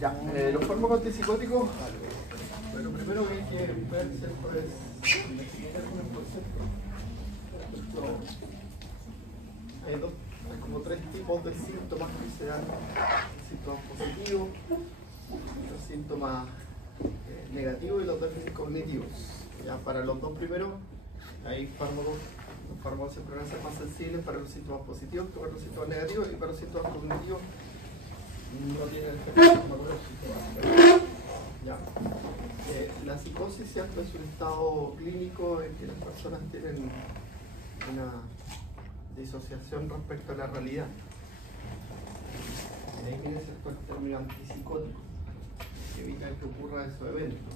Ya, los fármacos antipsicóticos, lo primero que hay que ver es investigar un concepto. Hay como tres tipos de síntomas que se dan: síntomas positivos, los síntomas negativos y los déficits cognitivos. Ya, para los dos primeros hay fármacos. Los fármacos siempre van a ser más sensibles para los síntomas positivos que para los síntomas negativos, y para los síntomas cognitivos no tienen efecto farmacológico. Ya. La psicosis, ¿cierto?, es un estado clínico en que las personas tienen una disociación respecto a la realidad. De ahí viene, ¿cierto?, el término antipsicótico, que evita que ocurra esos eventos.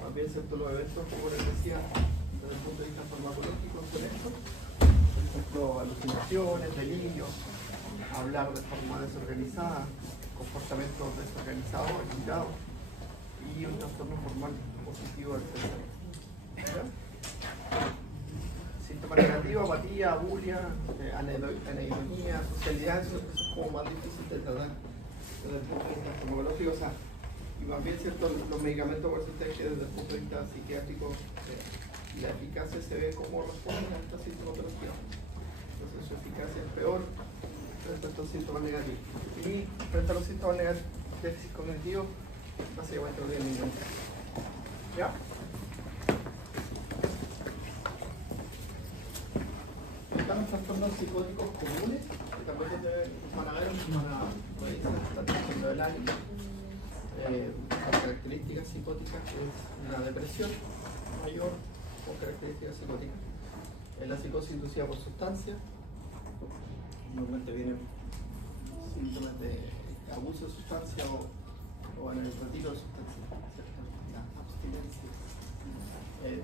Más bien, ¿cierto?, los eventos, como les decía, desde el punto de vista farmacológico, son estos: por ejemplo, alucinaciones, delirios, hablar de forma desorganizada, comportamientos desorganizados, agitados, y un trastorno formal positivo del cerebro. Síntomas negativos: apatía, abulia, anhedonia, socialidad. Eso es como más difícil de tratar desde el punto de vista farmacológico. O sea, y más bien, ¿cierto?, los medicamentos, por eso ustedes que desde el punto de vista psiquiátrico, la eficacia se ve como responden a esta sintomatología. Entonces su eficacia es peor frente a estos síntomas negativos. Y frente a los síntomas negativos, déficit cognitivo, básicamente no tiene ningún. ¿Ya? Están los trastornos psicóticos comunes, que también van a ver, están tratando del ánimo. Las características psicóticas es una depresión mayor con características psicóticas. La psicosis inducida por sustancias, normalmente vienen síntomas de abuso de sustancia o en el retiro de sustancias, la abstinencia.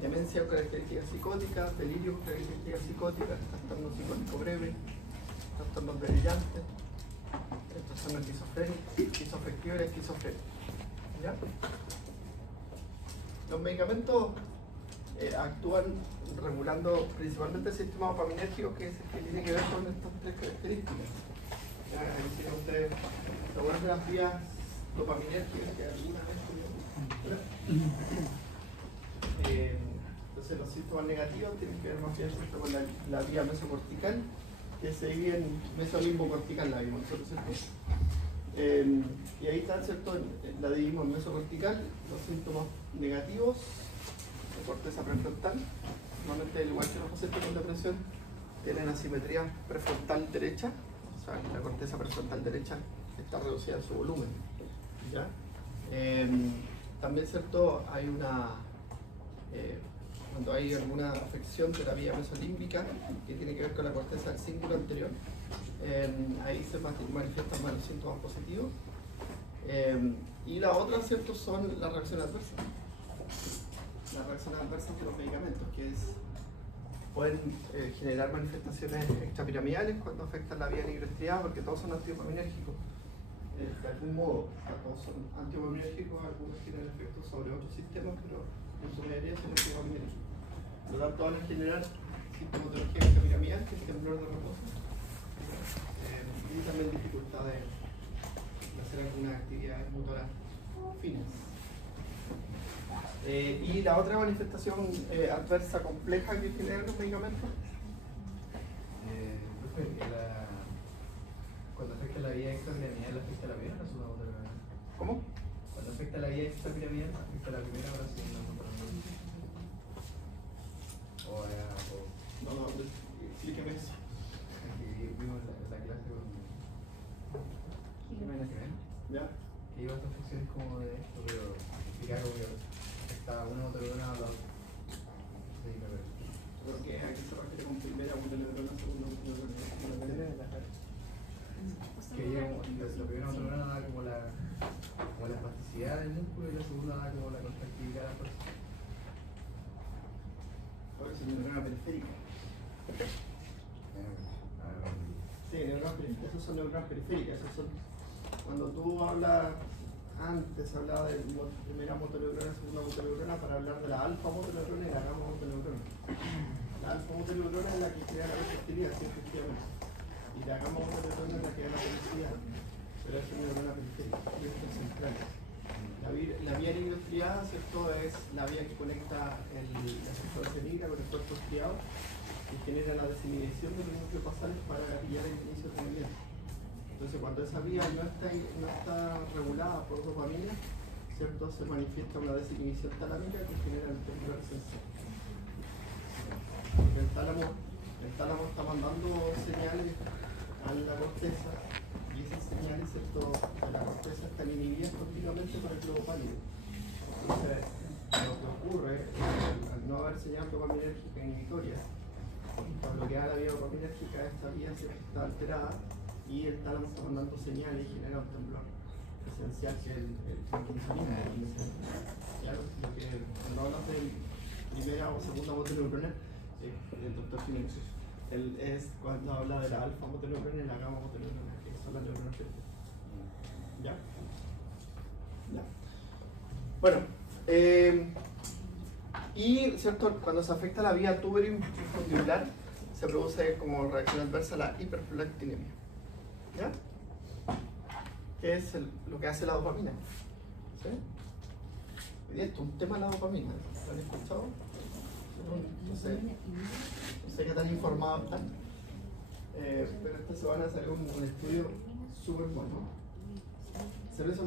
Demencia con características psicóticas, delirio con características psicóticas, trastorno psicótico breve, trastornos delirantes, trastorno esquizofrénico y esquizofrénico. ¿Ya? Los medicamentos actúan regulando principalmente el sistema dopaminérgico, que es el que tiene que ver con estas tres características. Ya, ahí tienen ustedes algunas de las vías dopaminérgicas que alguna vez tuvimos. Entonces los síntomas negativos tienen que ver más bien con la vía mesocortical, que se divide en mesolimbocortical, la vimos nosotros, ¿cierto? Y ahí está, ¿cierto?, la dividimos en mesocortical. Los síntomas negativos de corteza prefrontal, normalmente al igual que los pacientes con depresión, tienen asimetría prefrontal derecha, o sea, la corteza prefrontal derecha está reducida en su volumen. ¿Ya? También, ¿cierto?, hay cuando hay alguna afección de la vía mesolímbica que tiene que ver con la corteza del cíngulo anterior, ahí se manifiestan más los síntomas positivos. Y la otra, ¿cierto?, son las reacciones adversas. Las reacciones adversas de los medicamentos, que pueden generar manifestaciones extrapiramidales cuando afectan la vía nigroestriada, porque todos son antiodopaminérgicos. De algún modo, todos son antiodopaminérgicos, algunos tienen efectos sobre otros sistemas, pero en su mayoría son antiodopaminérgicos. Por lo tanto, van a generar sintomatología extrapiramidal, que es temblor de reposo, y también dificultad de hacer algunas actividades motoras finas. Y la otra manifestación adversa compleja que generan los medicamentos, cuando afecta la vía extrapiramidal, ¿afecta la primera o la segunda? ¿Cómo? Cuando afecta la vía extrapiramidal, ¿afecta la primera o la segunda? No, explíqueme eso. Aquí vimos la clase con Jimena. ¿Ya? Que iba a estas secciones como de esto, pero explicar como que está una motorona a la otra. Sí, me parece. ¿Por qué? ¿A qué se refiere con primera motorona, segunda motorona? Que la primera motorona da como la elasticidad del músculo y la segunda da como la contractividad de la fuerza. Es neurona periférica. Sí, neuronas periféricas. Esas son neuronas periféricas. Esas son cuando tú hablas antes se hablaba de primera motoneurona, segunda motoneurona, para hablar de la alfa motoneurona y la gamma motoneurona. La alfa motoneurona es la que crea la receptividad, sí, efectivamente. Y la gamma motoneurona es la que da la velocidad, pero es una neurona periférica, y esta es central. La vía nigrostriada, ¿cierto? Es la vía que conecta la sustancia negra con el cuerpo estriado y genera la desinhibición de los núcleos basales para gatillar el inicio del movimiento. Entonces, cuando esa vía no está regulada por dopamina, ¿cierto? Se manifiesta una desinhibición talámica que genera el temblor sensorial. El tálamo está mandando señales a la corteza y esas señales, ¿cierto?, de la corteza están inhibidas continuamente por el globo pálido. Entonces, lo que ocurre al no haber señal dopaminérgica inhibitoria, para bloquear la vía dopaminérgica, esta vía está alterada y el tálamo está mandando señales y genera un temblor esencial que es el tranquilizonismo. Lo que cuando hablas de primera o segunda motoneurona, el doctor Jiménez, él es cuando habla de la alfa motoneurona y la gamma motoneurona, que son las neuronas periféricas. ¿Ya? ¿Ya? Bueno, y ¿cierto? Cuando se afecta la vía tubero-infundibular, se produce como reacción adversa la hiperprolactinemia. ¿Ya? ¿Qué es lo que hace la dopamina? ¿Sí? Y esto, un tema de la dopamina, ¿lo han escuchado? No sé qué tan informados están, pero esta semana salió un estudio súper bueno. Salió esta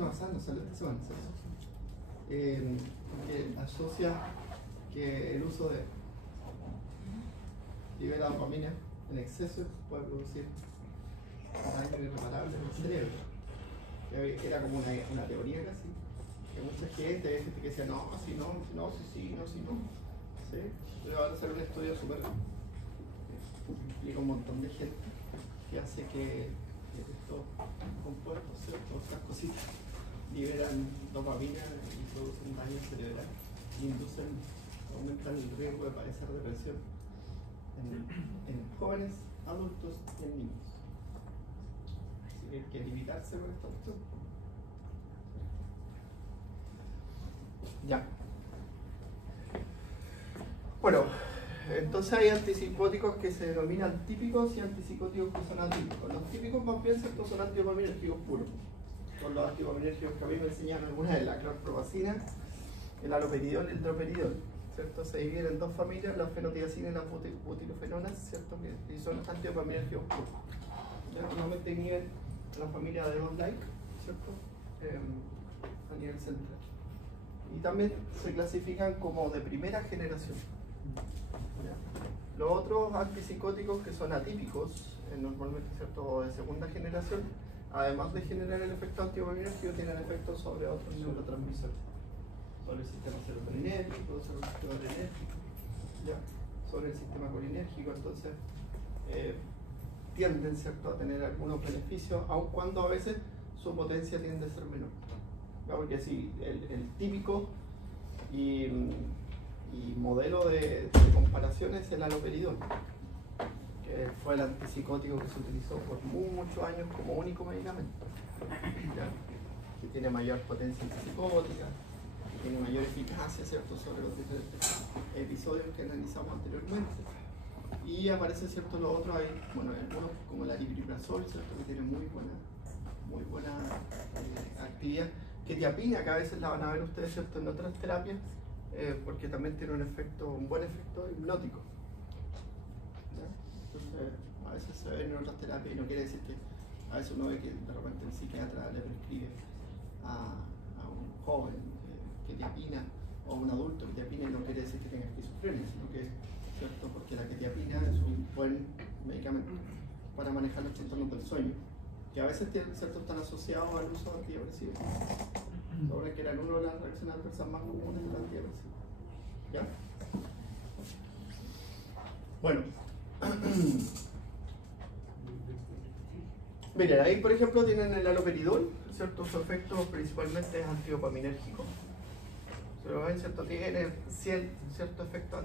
semana, que asocia que el uso de libera dopamina en exceso puede producir daño irreparable en el cerebro. Era como una teoría casi, que mucha gente que decía no, si no. ¿Sí? Pero ahora sale un estudio súper implica un montón de gente que hace que estos compuestos, ¿cierto? Estas cositas liberan dopamina y producen daño cerebral y aumentan el riesgo de padecer depresión en jóvenes, adultos y en niños. Así que hay que limitarse con esta cuestión. Ya. Bueno, entonces hay antipsicóticos que se denominan típicos y antipsicóticos que son atípicos. Los típicos más bien, ¿cierto?, son antidopaminérgicos puros. Son los antidopaminérgicos que a mí me enseñaron alguna de la clorpromazina, el haloperidol y el droperidol, ¿cierto? Se dividen en dos familias, la fenotiazina y las butilofenonas, ¿cierto? Y son antidopaminérgicos puros. Ya normalmente inhiben la familia de Von-like, ¿cierto? A nivel central. Y también se clasifican como de primera generación. Los otros antipsicóticos que son atípicos, normalmente, ¿cierto?, de segunda generación, además de generar el efecto antidopaminérgico, tienen efectos sobre otros neurotransmisores, sobre el sistema serotoninérgico, sobre el sistema adrenérgico, ¿ya?, sobre el sistema colinérgico. Entonces tienden, ¿cierto?, a tener algunos beneficios, aun cuando a veces su potencia tiende a ser menor, ¿ya? Porque si el típico y modelo de comparación es el haloperidol, que fue el antipsicótico que se utilizó por muchos años como único medicamento, ¿ya?, que tiene mayor potencia antipsicótica, que tiene mayor eficacia, ¿cierto?, sobre los diferentes episodios que analizamos anteriormente. Y aparecen, ¿cierto?, los otros, hay, bueno, algunos como el aripiprazol, ¿cierto?, que tiene muy buena actividad. Quetiapina, que a veces la van a ver ustedes, ¿cierto?, en otras terapias, porque también tiene un buen efecto hipnótico. ¿Ya? Entonces, a veces se ven en otras terapias y no quiere decir que a veces uno ve que de repente el psiquiatra le prescribe a un joven quetiapina o a un adulto quetiapina, y no quiere decir que tenga esquizofrenia, sino que, ¿cierto?, porque la quetiapina es un buen medicamento para manejar los trastornos del sueño, que a veces, ¿cierto?, están asociados al uso de antidepresivos. Sobre que eran una de las reacciones adversas más comunes del antidepresivo. ¿Ya? Bueno. Miren, ahí por ejemplo tienen el haloperidol, ¿cierto? Su efecto principalmente es antidopaminérgico. Se lo ven, ¿cierto? Tiene cierto efecto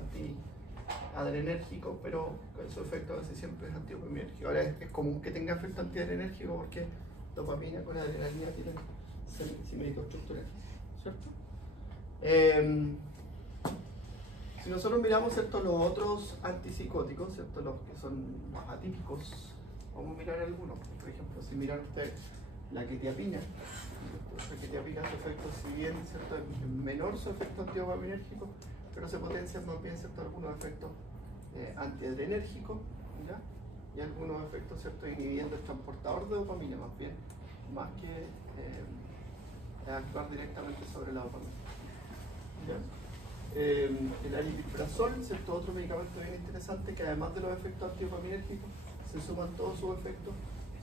antiadrenérgico, pero su efecto casi siempre es antidopaminérgico. Ahora es común que tenga efecto antiadrenérgico porque dopamina con adrenalina tienen simétrico estructural, ¿cierto? Si nosotros miramos, ¿cierto?, los otros antipsicóticos, ¿cierto?, los que son más atípicos, vamos a mirar algunos. Por ejemplo, si miran ustedes la quetiapina, la quetiapina, su efecto, si bien, ¿cierto?, es menor su efecto antidopaminérgico, pero se potencian más bien, ¿cierto?, algunos efectos antiadrenérgicos, ¿ya? Y algunos efectos, ¿cierto?, inhibiendo el transportador de dopamina, más que actuar directamente sobre la dopamina, ¿ya? El aripiprazol, ¿cierto?, otro medicamento bien interesante que además de los efectos antidopaminérgicos se suman todos sus efectos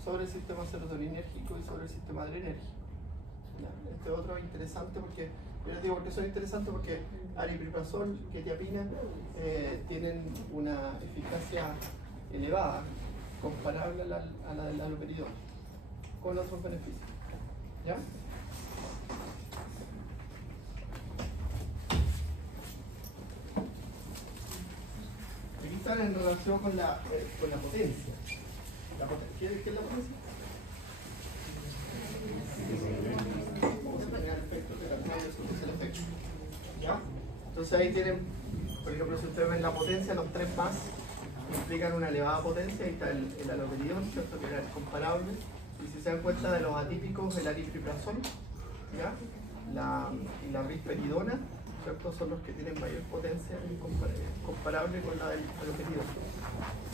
sobre el sistema serotoninérgico y sobre el sistema adrenérgico. ¿Ya? Este otro es interesante porque, yo les digo porque son interesantes porque aripiprazol, quetiapina tienen una eficacia elevada, comparable a la del haloperidol, con otros beneficios. ¿Ya? Aquí están en relación con la potencia. ¿Qué es la potencia? Vamos a tener efectos de la media, eso es el efecto. ¿Ya? Entonces ahí tienen, por ejemplo, si ustedes ven la potencia, los tres más implican una elevada potencia. Ahí está el haloperidol, ¿cierto?, que era el comparable. Y si se dan cuenta de los atípicos, el aripiprazol, ¿ya?, y la risperidona, ¿cierto?, son los que tienen mayor potencia comparable con la del haloperidol.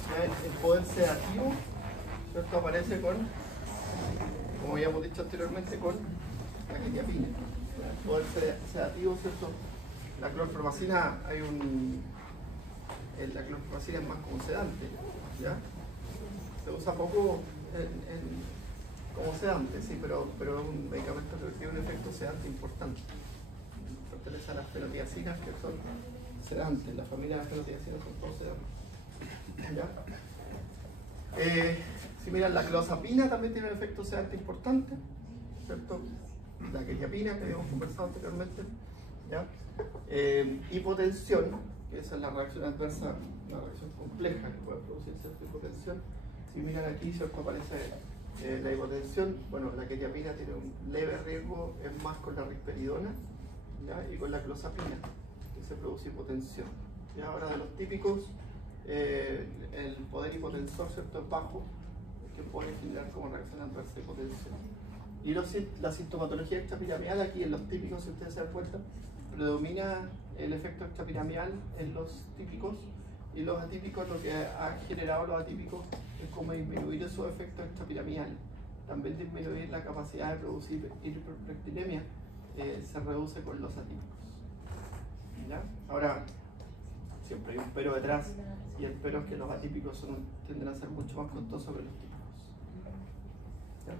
¿Ya? El poder sedativo, ¿cierto?, aparece con, como habíamos dicho anteriormente, con la quetiapina. El poder sedativo, ¿cierto? La clorpromacina, la clorpromacina es más como sedante, ¿ya? Se usa poco como sedante, sí, pero es un medicamento que tiene un efecto sedante importante. Pertenece a las fenotiacinas, que son sedantes. La familia de las fenotiacinas son todos sedantes, ¿ya? Si miran, la clozapina también tiene un efecto sedante importante, ¿cierto? La quetiapina, que habíamos conversado anteriormente, ¿ya? Hipotensión, que esa es la reacción adversa, una reacción compleja que puede producir cierta hipotensión. Si miran aquí, ¿cierto?, aparece la hipotensión. Bueno, la quetiapina tiene un leve riesgo, es más con la risperidona, ¿ya?, y con la clozapina, que se produce hipotensión. Y ahora, de los típicos, el poder hipotensor, ¿cierto?, es bajo, que puede generar como reacción adversa hipotensión. Y la sintomatología extrapiramidal, aquí en los típicos, si ustedes se dan cuenta, predomina el efecto extrapiramidal en los típicos, y los atípicos, lo que ha generado los atípicos es como disminuir esos efectos extrapiramidales. También disminuir la capacidad de producir hiperpractinemia se reduce con los atípicos. ¿Ya? Ahora, siempre hay un pero detrás, y el pero es que los atípicos tienden a ser mucho más costosos que los típicos. ¿Ya?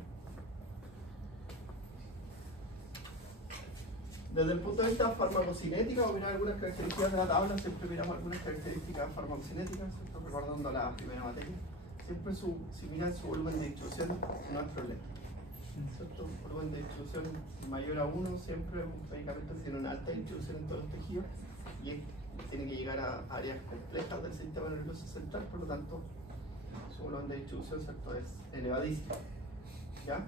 Desde el punto de vista farmacocinética, vamos a mirar algunas características de la tabla. Siempre miramos algunas características farmacocinéticas, ¿cierto?, recordando la primera materia. Siempre si miran su volumen de distribución, no es problema, ¿cierto? Un volumen de distribución mayor a 1 siempre es un medicamento que tiene una alta distribución en todo el tejido y tiene que llegar a áreas complejas del sistema nervioso central, por lo tanto su volumen de distribución, ¿cierto?, es elevadísimo. ¿Ya?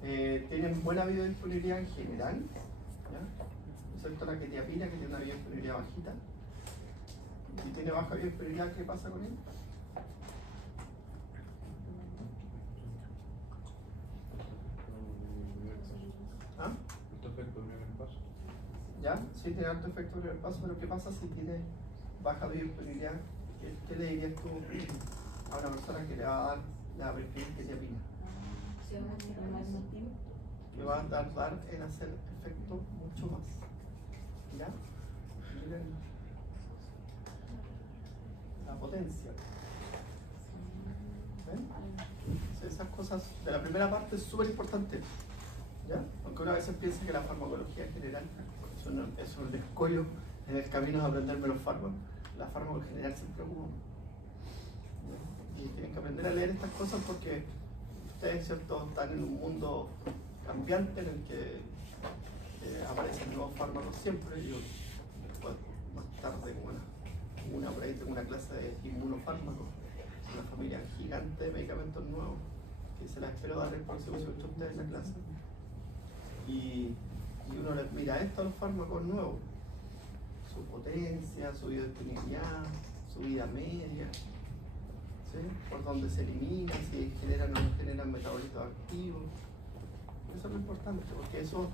Tienen buena biodisponibilidad en general, ¿ya? Excepto la quetiapina, que tiene una biodisponibilidad bajita. Si tiene baja biodisponibilidad, ¿qué pasa con él? ¿Ah? ¿Ya? Sí, tiene alto efecto en el paso, pero ¿qué pasa si tiene baja biodisponibilidad? ¿Qué le dirías tú a una persona que le va a prescribir quetiapina? Que va a tardar en hacer efecto mucho más. ¿Ya? Miren la potencia. ¿Ven? Esas cosas de la primera parte es súper importante. ¿Ya? Aunque una vez piensa que la farmacología en general es un descollo en el camino de aprenderme los fármacos. La farmacología en general siempre preocupa. Y tienen que aprender a leer estas cosas porque ustedes, ¿cierto?, están en un mundo cambiante en el que aparecen nuevos fármacos siempre. Yo después, más tarde, una por ahí tengo una clase de inmunofármacos, una familia gigante de medicamentos nuevos que se las espero dar el próximo semestre a ustedes en la clase. y uno le mira esto a los fármacos nuevos, su potencia, su biodisponibilidad, su vida media, ¿sí? Por dónde se eliminan, si generan o no generan metabolitos activos. Eso es lo importante, porque eso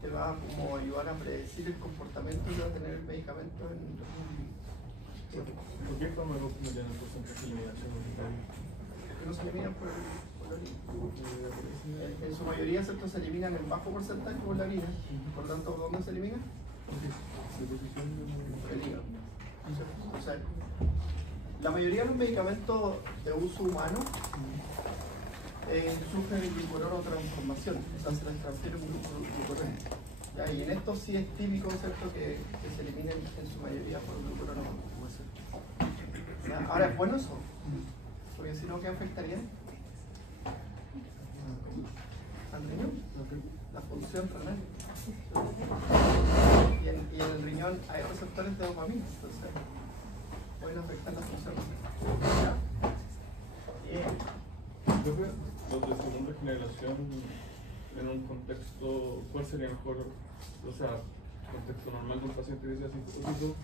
te va a como ayudar a predecir el comportamiento que va a tener el medicamento en ¿Por qué fármacos no tienen porcentaje de eliminación? que no se eliminan por la orina. En su mayoría, ¿cierto? Se eliminan en bajo porcentaje por la orina. Por lo tanto, ¿dónde se eliminan? El hígado. O sea, la mayoría de los medicamentos de uso humano sufren glucuronotransformación, o sea, se les transfiere un glucuronio. Y en esto sí es típico, ¿cierto?, que se eliminen en su mayoría por glucuronotransformación. Ahora, ¿es bueno eso? Porque si no, ¿qué afectaría? ¿Al riñón? La función renal. Y en el riñón hay receptores de dopamina, entonces pueden afectar la función renal. Bien. Los de segunda generación, en un contexto, ¿cuál sería mejor? O sea, contexto normal de un paciente que sea psicótico,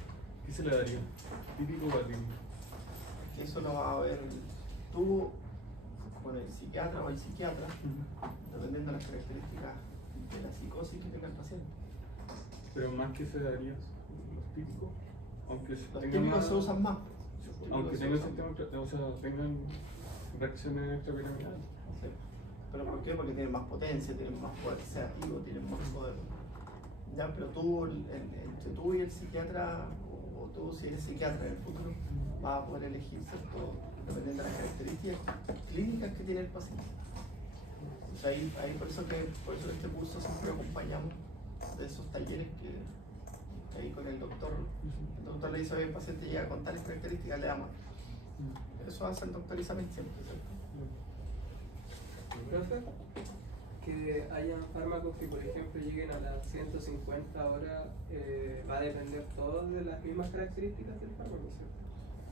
¿qué se le daría? ¿Típico o atípico? Eso lo va a ver tú, bueno, el psiquiatra o el psiquiatra, dependiendo de las características de la psicosis que tenga el paciente. Pero más que se daría los típicos, aunque Los tengan típicos más, se usan más. aunque tengan sistema, o sea, tengan reacciones extrapiramidales. Sí. ¿Pero por qué? Porque tienen más potencia, tienen más poder sedativo, tienen más poder. Ya, pero tú, entre tú y el psiquiatra, o tú si eres psiquiatra en el futuro, vas a poder elegir, ¿cierto?, dependiendo de las características clínicas que tiene el paciente. O sea, hay por eso en este curso siempre acompañamos de esos talleres que ahí con el doctor le dice, oye, el paciente llega con tales características, le damos. Eso hace el doctor Isabel siempre, ¿cierto? Profe, que hayan fármacos que por ejemplo lleguen a las 150 horas, va a depender todo de las mismas características del fármaco, ¿cierto?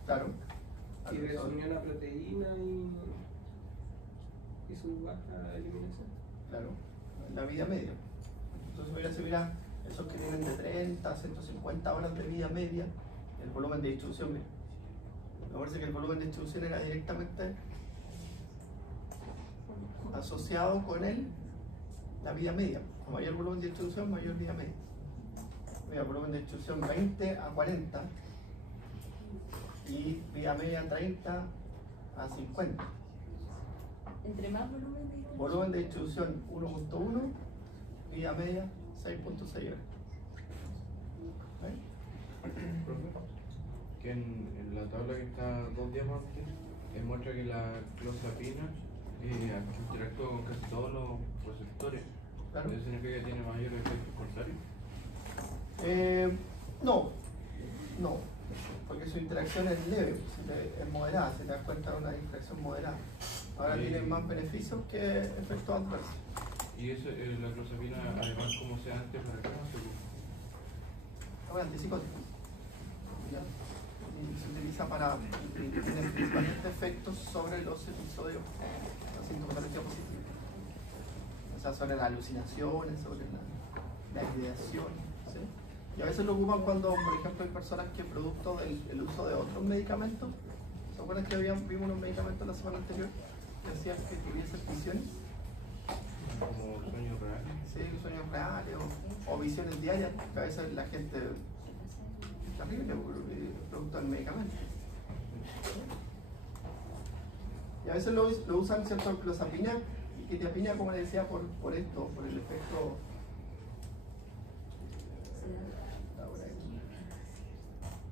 Claro. Y de su unión a proteína y su baja eliminación. Claro, la vida media. Entonces, mira, esos que tienen de 30 a 150 horas de vida media, el volumen de distribución, me parece que el volumen de distribución era directamente asociado con la vida media. A mayor volumen de distribución, mayor vida media. Mira, volumen de distribución 20 a 40 y vida media 30 a 50. Entre más volumen de distribución. Volumen de distribución 1.1, vida media 6.6 horas. Que en la tabla que está 2 diamantes muestra que la clozapina interactúa con casi todos los receptores. Claro. ¿Eso significa que tiene mayor efecto contrario? No, porque su interacción es leve, es moderada, si te das cuenta de una interacción moderada. Ahora tiene más beneficios que efectos adversos. ¿Y eso, la clozapina, además, como sea antes, para qué no se usa? Es un antipsicótico. ¿Ya? Y se utiliza para tener principalmente efectos sobre los episodios, la sintomatología positiva. O sea, sobre las alucinaciones, sobre la ideación. ¿Sí? Y a veces lo ocupan cuando, por ejemplo, hay personas que producto del uso de otros medicamentos, ¿se acuerdan que vimos unos medicamentos la semana anterior que hacían que tuviesen visiones? Como sueños reales. Sí, sueños reales o visiones diarias, que a veces la gente terrible producto del medicamento. Y a veces lo usan, ¿cierto?, clozapina y quetiapina, como le decía, por esto, por el efecto.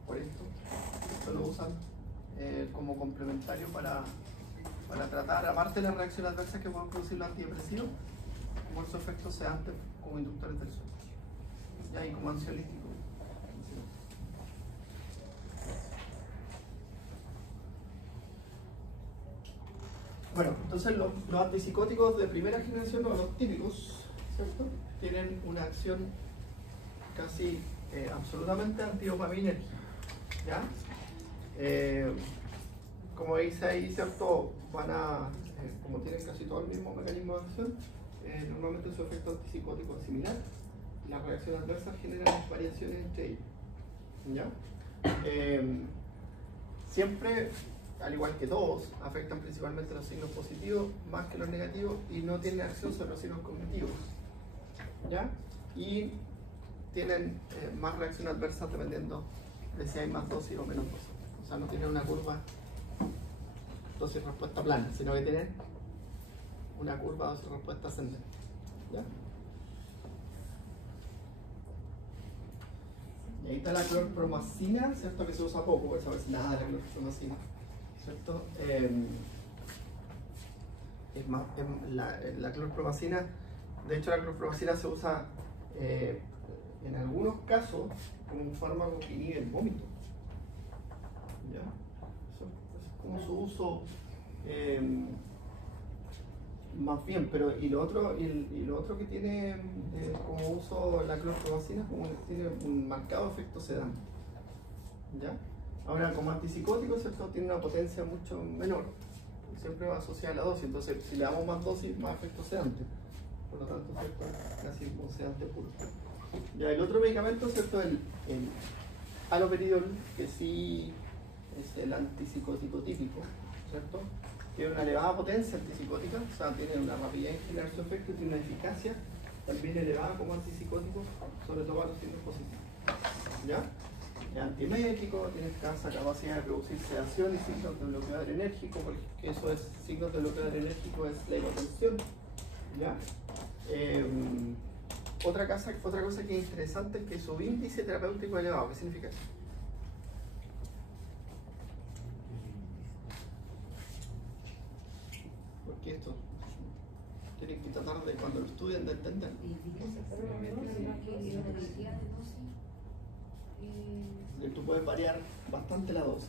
Por esto lo usan como complementario para tratar, aparte de las reacciones adversas que pueden producir los antidepresivos, como su efecto sedante como inductores del sueño, y como ansiolítico. Bueno, entonces los antipsicóticos de primera generación, o los típicos, ¿cierto?, tienen una acción casi absolutamente antidopamínerica, ¿ya? Como dice ahí, ¿cierto?, van a, como tienen casi todo el mismo mecanismo de acción, normalmente su efecto antipsicótico es similar. Las reacciones adversas generan variaciones entre ellos. ¿Ya? Siempre, al igual que todos, afectan principalmente los signos positivos más que los negativos y no tienen acción sobre los signos cognitivos. ¿Ya? Y tienen más reacciones adversas dependiendo de si hay más dosis o menos dosis. O sea, no tienen una curva dosis-respuesta plana, sino que tienen una curva dosis-respuesta ascendente. ¿Ya? Y ahí está la clorpromazina, ¿cierto? Que se usa poco, por eso nada de la clorpromazina, ¿cierto? Es más, la clorpromazina, de hecho la clorpromazina se usa en algunos casos como un fármaco que inhibe el vómito. ¿Ya? Eso es como su uso más bien, pero y lo otro que tiene como uso la clorpromazina es como que tiene un marcado efecto sedante. ¿Ya? Ahora, como antipsicótico, ¿cierto? Tiene una potencia mucho menor, siempre va asociada a la dosis, entonces si le damos más dosis, más efecto sedante, por lo tanto, ¿cierto? Casi un sedante puro. Ya, el otro medicamento, ¿cierto? El haloperidol, que sí es el antipsicótico típico, ¿cierto? Tiene una elevada potencia antipsicótica, o sea, tiene una rapidez en generar su efecto y tiene una eficacia también elevada como antipsicótico, sobre todo para los signos positivos. ¿Ya? Es antiemético, tiene escasa capacidad de producir sedación y signos de bloqueo adrenérgico, porque eso es, signos de bloqueo adrenérgico es la hipotensión. ¿Ya? Otra cosa que es interesante es que su índice terapéutico es elevado. ¿Qué significa eso? Porque esto tienen que tratar de, cuando lo estudian, de entender. Tú puedes variar bastante la dosis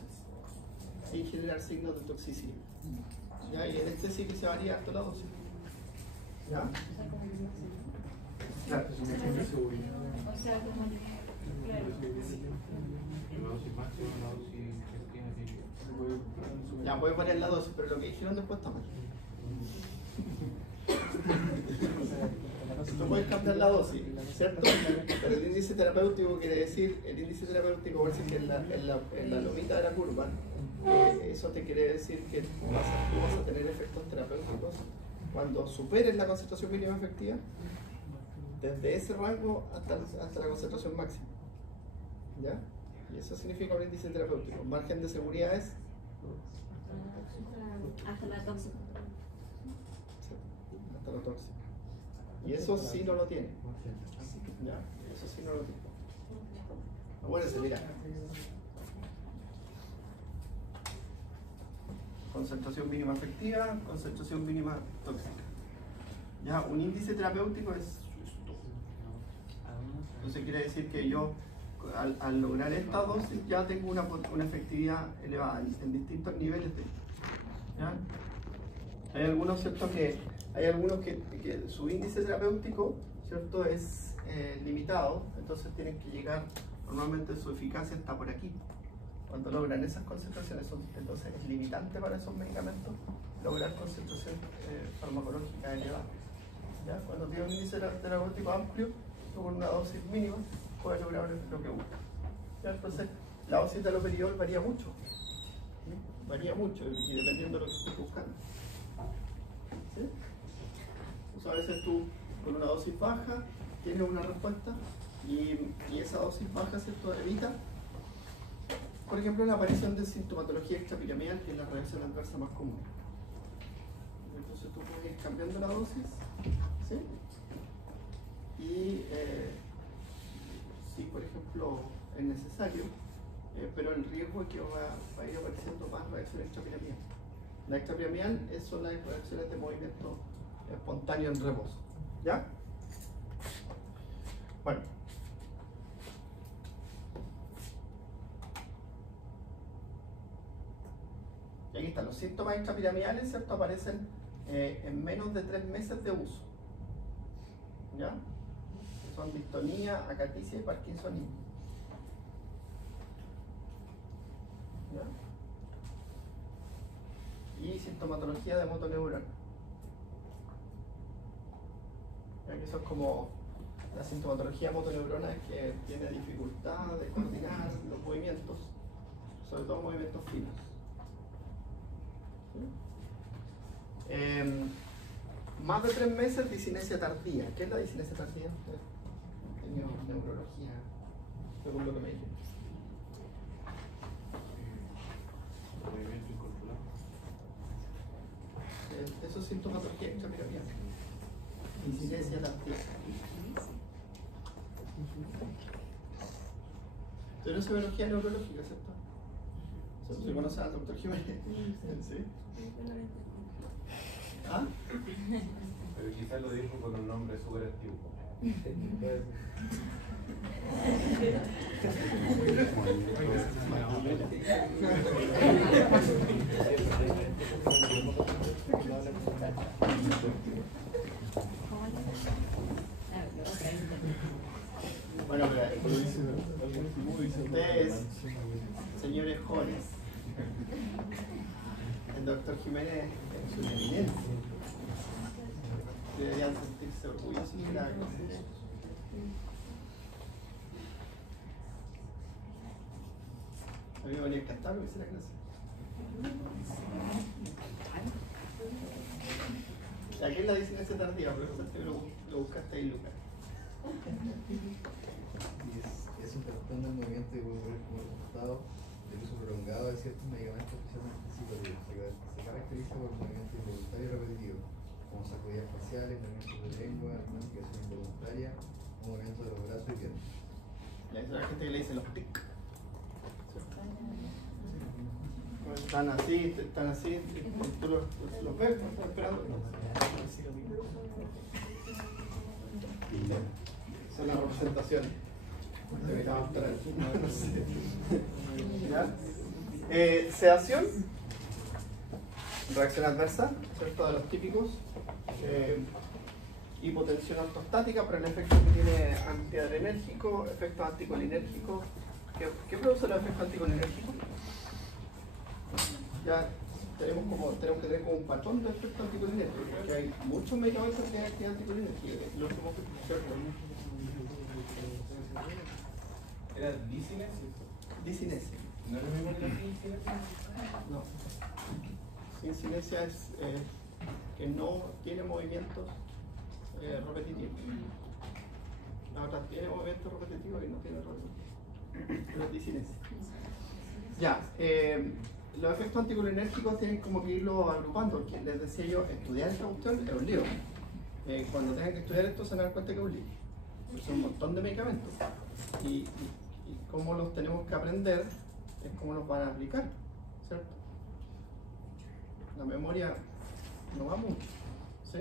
sin generar signos de toxicidad. ¿Ya? Y en este sí que se varía harto la dosis. ¿Ya? Claro. O sea, como Ya puedes variar la dosis, pero lo que dijeron después está mal. No puedes cambiar la dosis, ¿cierto? Pero el índice terapéutico quiere decir, el índice terapéutico parece que en la lomita de la curva, eso te quiere decir que tú vas a tener efectos terapéuticos cuando superes la concentración mínima efectiva, desde ese rango hasta la concentración máxima. ¿Ya? Y eso significa un índice terapéutico. El margen de seguridad es hasta la tóxica. hasta la tóxica. Y eso sí no lo tiene. ¿Ya? Eso sí no lo tiene. Acuérdense, mira. Concentración mínima efectiva, concentración mínima tóxica. ¿Ya? Un índice terapéutico es esto. Entonces quiere decir que yo, al lograr esta dosis, ya tengo una efectividad elevada en distintos niveles de. ¿Ya? Hay algunos, ¿cierto? Hay algunos que su índice terapéutico, ¿cierto? Es limitado, entonces tienen que llegar, normalmente su eficacia está por aquí. Cuando logran esas concentraciones, entonces es limitante para esos medicamentos lograr concentración farmacológica elevada. ¿Ya? Cuando tiene un índice terapéutico amplio, tú con una dosis mínima puedes lograr lo que buscas. Entonces, la dosis de haloperidol varía mucho. ¿Sí? Varía mucho y dependiendo de lo que estés buscando. ¿Sí? Pues a veces tú con una dosis baja tienes una respuesta y esa dosis baja, ¿cierto? Evita, por ejemplo, la aparición de sintomatología extrapiramidal, que es la reacción adversa más común. Entonces tú puedes ir cambiando la dosis, ¿sí? Y si, por ejemplo, es necesario, pero el riesgo es que va a ir apareciendo más reacciones extrapiramidal. La extrapiramidal son las reacciones de movimiento espontáneo en reposo. ¿Ya? Bueno. Y aquí están los síntomas extrapiramidales, ¿cierto? Aparecen en menos de 3 meses de uso. ¿Ya? Son distonía, acaticia y parkinsonismo. ¿Ya? Y sintomatología de motoneural. Eso es como la sintomatología motoneurona, es que tiene dificultad de coordinar los movimientos, sobre todo movimientos finos. ¿Sí? Más de 3 meses, disinesia tardía. ¿Qué es la disinesia tardía? Usted tenía neurología, según lo que me dijeron. Movimiento incorporado. Eso es sintomatología extrapyramidal. Disinesia tardía. Pero es biología neurológica, ¿cierto? ¿Se conoce al doctor Jiménez? ¿Sí? ¿Ah? Pero quizás lo dijo con un nombre súper antiguo. Bueno, pero ustedes, señores jóvenes, el doctor Jiménez es una eminencia. Deberían sentirse orgullosos de la clase. A mí me habría encantado que hiciera clase. Aquí es la disinencia tardía, pero pensaste que lo buscaste ahí, Lucas. Y es un trastorno del movimiento y como resultado del uso prolongado de ciertos medicamentos, especialmente psicoactivos. Se caracteriza por movimientos involuntarios y repetitivos, como sacudidas faciales, movimientos de lengua, masticación involuntaria, o movimientos de los brazos y piernas. Y hay otra gente que le dice los tic. Están así, tú los ves, no estás esperando. Son las representaciones. ¿Ya? Sedación, reacción adversa, ¿cierto? De los típicos. Hipotensión ortostática, pero el efecto que tiene antiadrenérgico, efecto anticolinérgico. ¿Qué produce los efectos anticolinérgicos? Ya tenemos que tener como un patrón de efectos anticolinérgicos, porque hay muchos medicamentos que tienen actividad anticolinérgica. Los que hemos visto, ¿Era disinesia? disinesia. ¿No es lo mismo que la disinesia? No. Disinesia es que no tiene movimientos repetitivos. La otra tiene movimientos repetitivos y no tiene repetitivos. No es disinesia. Ya, los efectos anticolinérgicos tienen como que irlo agrupando, porque les decía yo, estudiar esta cuestión es un lío. Cuando tengan que estudiar esto se van a dar cuenta que es un lío. Son un montón de medicamentos. Y cómo los tenemos que aprender es cómo los van a aplicar, ¿cierto? La memoria no va mucho, ¿sí?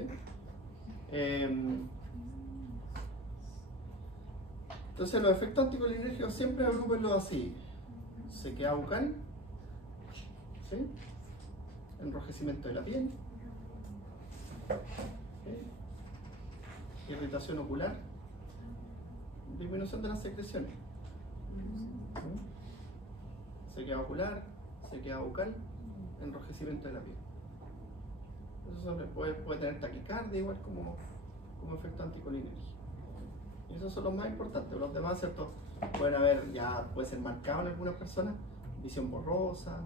Entonces los efectos anticolinérgicos siempre agrúpenlo así. Sequedad bucal, ¿sí? Enrojecimiento de la piel, ¿sí? Irritación ocular, disminución de las secreciones, ¿sí? Sequedad ocular, sequedad bucal, enrojecimiento de la piel. Eso puede tener taquicardia igual como efecto anticolinérgico. Y esos son los más importantes. Los demás, ¿cierto? Pueden haber, ya puede ser marcado en algunas personas, visión borrosa,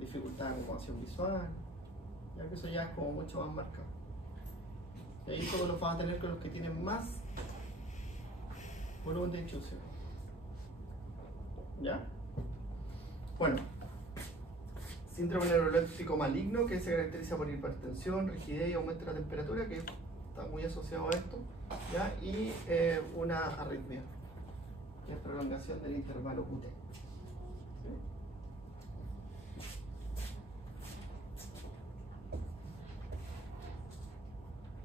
dificultad de acomodación visual, ya que eso ya es como mucho más marcado. Y ahí solo los vas a tener con los que tienen más volumen de distribución. ¿Ya? Bueno, síndrome neuroléptico maligno, que se caracteriza por hipertensión, rigidez y aumento de la temperatura, que está muy asociado a esto, ¿ya? Y una arritmia, que es prolongación del intervalo QT. ¿Sí?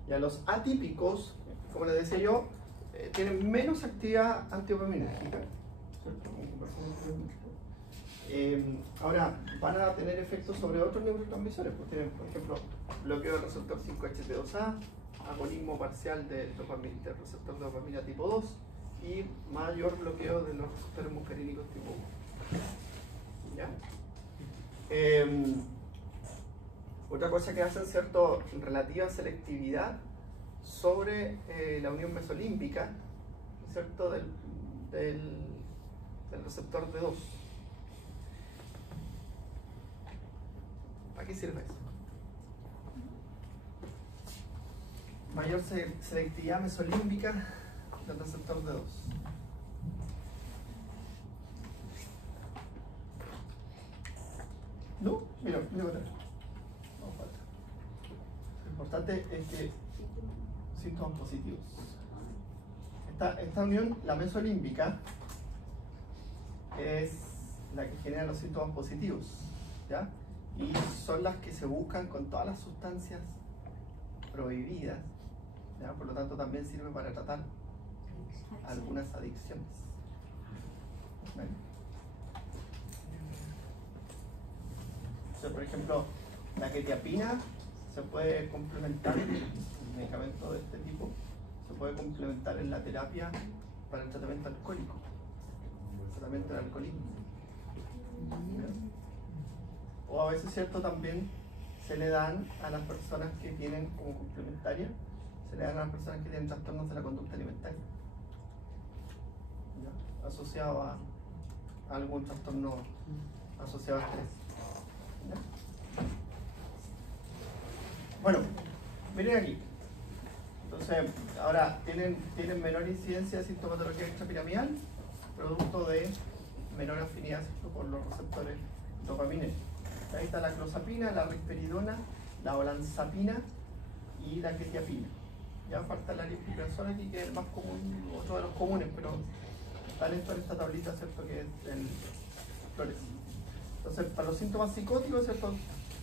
Ya los atípicos, como les decía yo, tienen menos actividad antiodopaminérgica. Ahora, van a tener efectos sobre otros neurotransmisores, pues tienen, por ejemplo, bloqueo del receptor 5-HT2A, agonismo parcial del receptor de dopamina tipo 2 y mayor bloqueo de los receptores muscarínicos tipo 1. ¿Ya? Otra cosa que hacen, ¿cierto?, relativa selectividad sobre la unión mesolímbica, ¿cierto? Del receptor D2. ¿Para qué sirve eso? Mayor selectividad mesolímbica del receptor D2. ¿No? Mira para atrás. No falta. Lo importante es que síntomas positivos. Esta unión, la mesolímbica, es la que genera los síntomas positivos, ¿ya? Y son las que se buscan con todas las sustancias prohibidas, ¿ya? Por lo tanto también sirve para tratar algunas adicciones. ¿Vale? O sea, por ejemplo, la quetiapina se puede complementar, un medicamento de este tipo, se puede complementar en la terapia para el tratamiento alcohólico, el tratamiento del alcoholismo. O a veces, cierto, también se le dan a las personas que tienen como complementaria, se le dan a las personas que tienen trastornos de la conducta alimentaria, ¿ya? Asociado a algún trastorno asociado a estrés. ¿Ya? Bueno, miren aquí. Entonces, ahora tienen menor incidencia de sintomatología extrapiramidal, producto de menor afinidad, ¿cierto?, por los receptores dopaminérgicos. Ahí está la clozapina, la risperidona, la olanzapina y la quetiapina. Ya falta la aripiprazol aquí, que es el más común, otro de los comunes, pero están en esta tablita, ¿cierto?, que es el Flores. Entonces, para los síntomas psicóticos, ¿cierto?,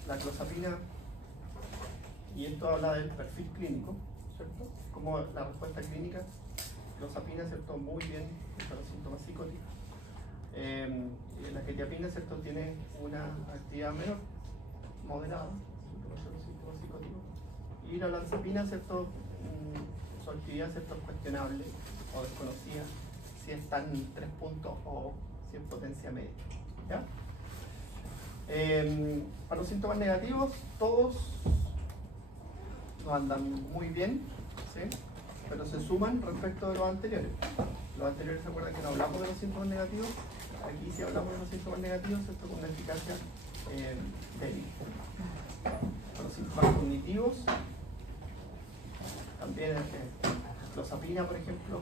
la clozapina, y esto habla del perfil clínico, ¿cierto?, como la respuesta clínica, clozapina, ¿cierto?, muy bien para los síntomas psicóticos. La quetiapina, ¿cierto?, tiene una actividad menor, moderada, para los síntomas psicóticos. Y la olanzapina, ¿cierto?, su actividad, ¿cierto?, es cuestionable o desconocida, si está en 3 puntos o si es potencia media. ¿Ya? Para los síntomas negativos, todos no andan muy bien, ¿sí?, pero se suman respecto de los anteriores. Los anteriores, ¿se acuerdan que no hablamos de los síntomas negativos? Aquí sí hablamos de los síntomas negativos, ¿cierto?, con una eficacia débil. Para los síntomas cognitivos, también clozapina, por ejemplo,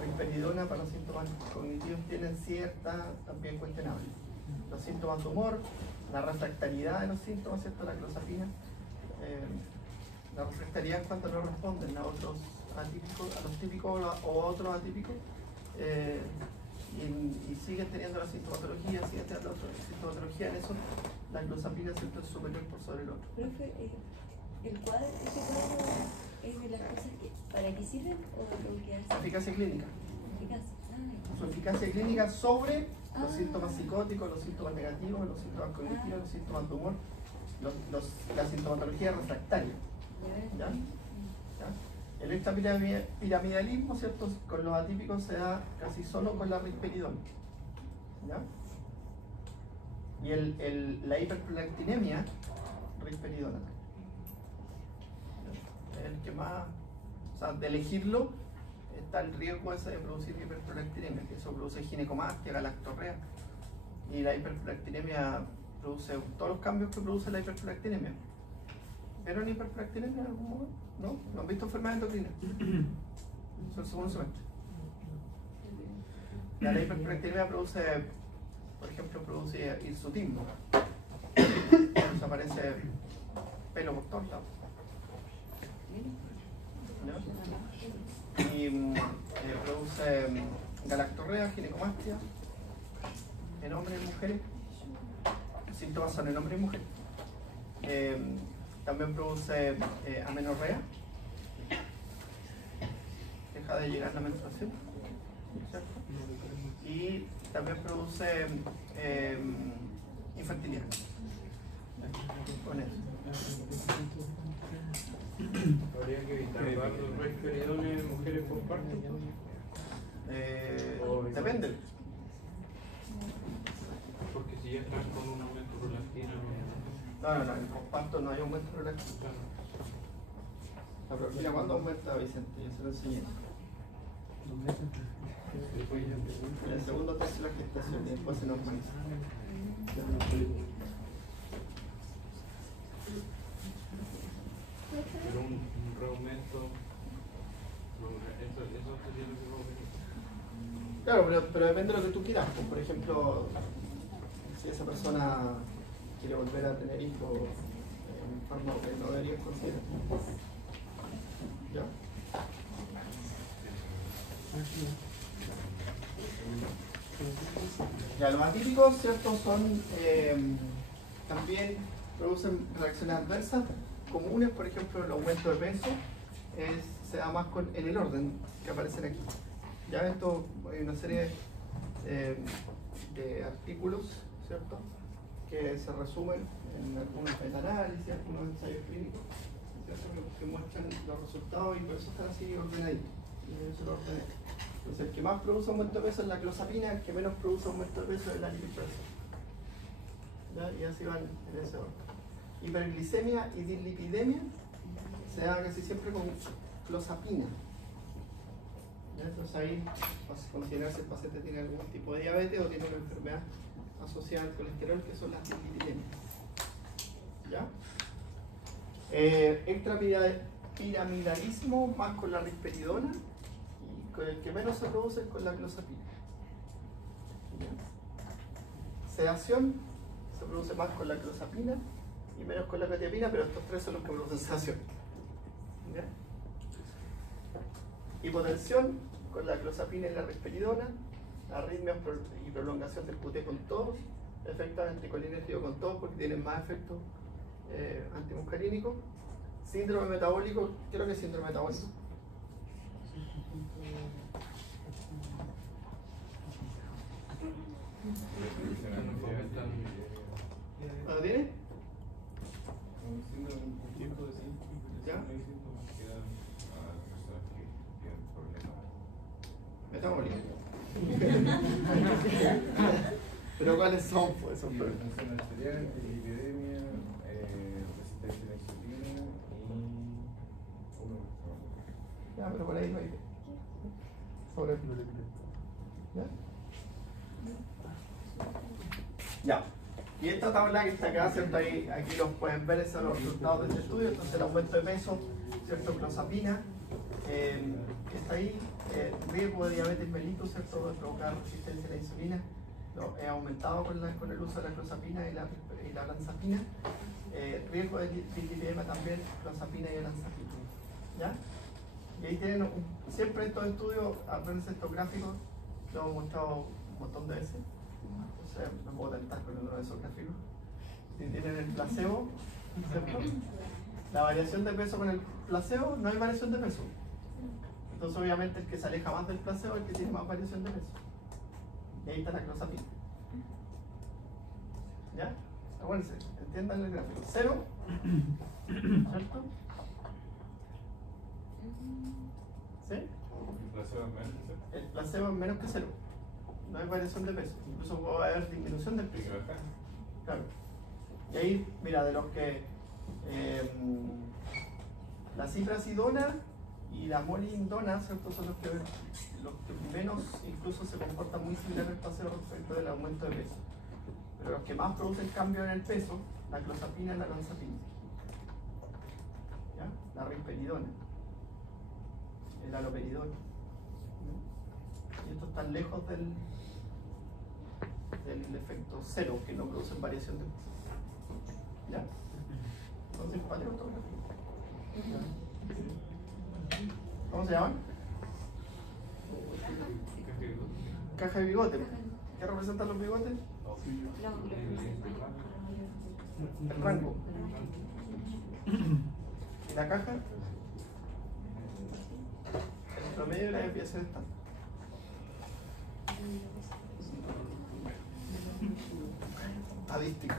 risperidona para los síntomas cognitivos tienen cierta, también cuestionable. Los síntomas de humor, la refractariedad de los síntomas, ¿cierto?, la clozapina, la refractariedad es cuando no responden a otros atípicos, a los típicos o a otros atípicos, y siguen teniendo la sintomatología, siguen teniendo la sintomatología, en eso la clozapina, ¿cierto?, es superior por sobre el otro. Profe, ¿el cuadro, este cuadro es de las cosas que, para qué sirven o lo que hace? Eficacia clínica. Eficacia. Su eficacia clínica sobre los síntomas psicóticos, los síntomas negativos, los síntomas cognitivos, los síntomas de humor, la sintomatología refractaria. ¿Ya? ¿Ya? El extrapiramidalismo, ¿cierto?, con los atípicos se da casi solo con la risperidona. ¿Ya? Y la hiperprolactinemia, risperidona. El que más, o sea, de elegirlo, está el riesgo ese de producir hiperprolactinemia, que eso produce ginecomastia, galactorrea. Y la hiperprolactinemia produce todos los cambios que produce la hiperprolactinemia. ¿Vieron hiperprolactinemia en algún momento? ¿No? ¿No han visto enfermedad endocrina? Eso es el segundo semestre. La hiperprolactinemia produce, por ejemplo, produce hirsutismo. Entonces aparece pelo por todos lados. ¿No? Y produce galactorrea, ginecomastia en hombres y mujeres. Los síntomas son en hombres y mujeres. También produce amenorrea, deja de llegar la menstruación, ¿cierto? Y también produce infertilidad. Con eso. Habría que evitar dar risperidona en mujeres con parto. Depende. Porque si ya están con un aumento prolactina. No, en el posparto no hay aumento de prolactina. La proorfina, ¿cuándo aumenta, Vicente? Yo se lo enseñé. 2 meses. En el segundo tercio de la gestación y después se normaliza. Pero un reaumento, eso sería lo que reaumenta. Claro, pero depende de lo que tú quieras. Pues, por ejemplo, si esa persona quiere volver a tener hijos, un fármaco que no deberías considerar. ¿Ya? Ya, los atípicos, ¿cierto? Son también producen reacciones adversas comunes, por ejemplo, el aumento de peso se da más en el orden que aparecen aquí. Ya esto hay una serie de artículos, ¿cierto? Que se resumen en algunos meta-análisis, algunos ensayos clínicos, ¿cierto? Que muestran los resultados y por eso están así ordenaditos. Entonces, el que más produce aumento de peso es la clozapina, el que menos produce aumento de peso es la lipidemia. Y así van en ese orden. Hiperglicemia y dislipidemia se da casi siempre con clozapina. ¿Ya? Entonces ahí vas a considerar si el paciente tiene algún tipo de diabetes o tiene una enfermedad asociada al colesterol, que son las dislipidemias. ¿Ya? Extrapiramidalismo más con la risperidona, y con el que menos se produce es con la clozapina. ¿Ya? Sedación se produce más con la clozapina y menos con la quetiapina, pero estos tres son los que producen sedación. ¿Ya? Hipotensión con la clozapina y la risperidona, arritmias y prolongación del QT con todos, efecto anticolinérgico con todos porque tienen más efecto antimuscarínico. Síndrome metabólico, creo que es síndrome metabólico. ¿Lo tiene? ¿Ya? Metabólico. Pero ¿cuáles son pues, esos problemas? Función arterial, lipidemia, resistencia a la insulina y uno. Ya, pero por ahí no hay. Sobre el ¿ya? Ya. Y esta tabla que está acá, ¿cierto? Aquí los pueden ver, esos son los resultados de este estudio. Entonces el aumento de peso, ¿cierto? Clozapina, que está ahí, riesgo de diabetes mellitus, ¿cierto? De provocar resistencia a la insulina, he aumentado con el uso de la clozapina y la olanzapina. Riesgo de dislipidemia también, clozapina y olanzapina. ¿Ya? Y ahí tienen, siempre estos estudios, acuérdense estos gráficos, lo hemos mostrado un montón de veces. Entonces me puedo tentar con uno de esos gráficos. Si tienen el placebo, ¿cierto? La variación de peso con el placebo, no hay variación de peso. Entonces obviamente el que se aleja más del placebo es el que tiene más variación de peso. Y ahí está la clozapina. ¿Ya? Acuérdense, entiendan el gráfico. 0, ¿cierto? ¿Sí? El placebo es menos que 0. No hay variación de peso. Incluso puede haber disminución del peso. Claro. Y ahí, mira, de los que la ciprasidona y la molindona, ¿cierto? Son los que menos incluso se comportan muy similar al placebo respecto del aumento de peso. Pero los que más producen cambio en el peso, la clozapina y la olanzapina. ¿Ya? La risperidona, el haloperidol. Y estos están lejos del efecto 0, que no producen variación de peso. ¿Ya? Entonces, ¿cuál es otro gráfico? ¿Cómo se llaman? Caja de bigote. ¿Qué representan los bigotes? El rango. ¿Y la caja? El promedio de la desviación estándar. Estadística.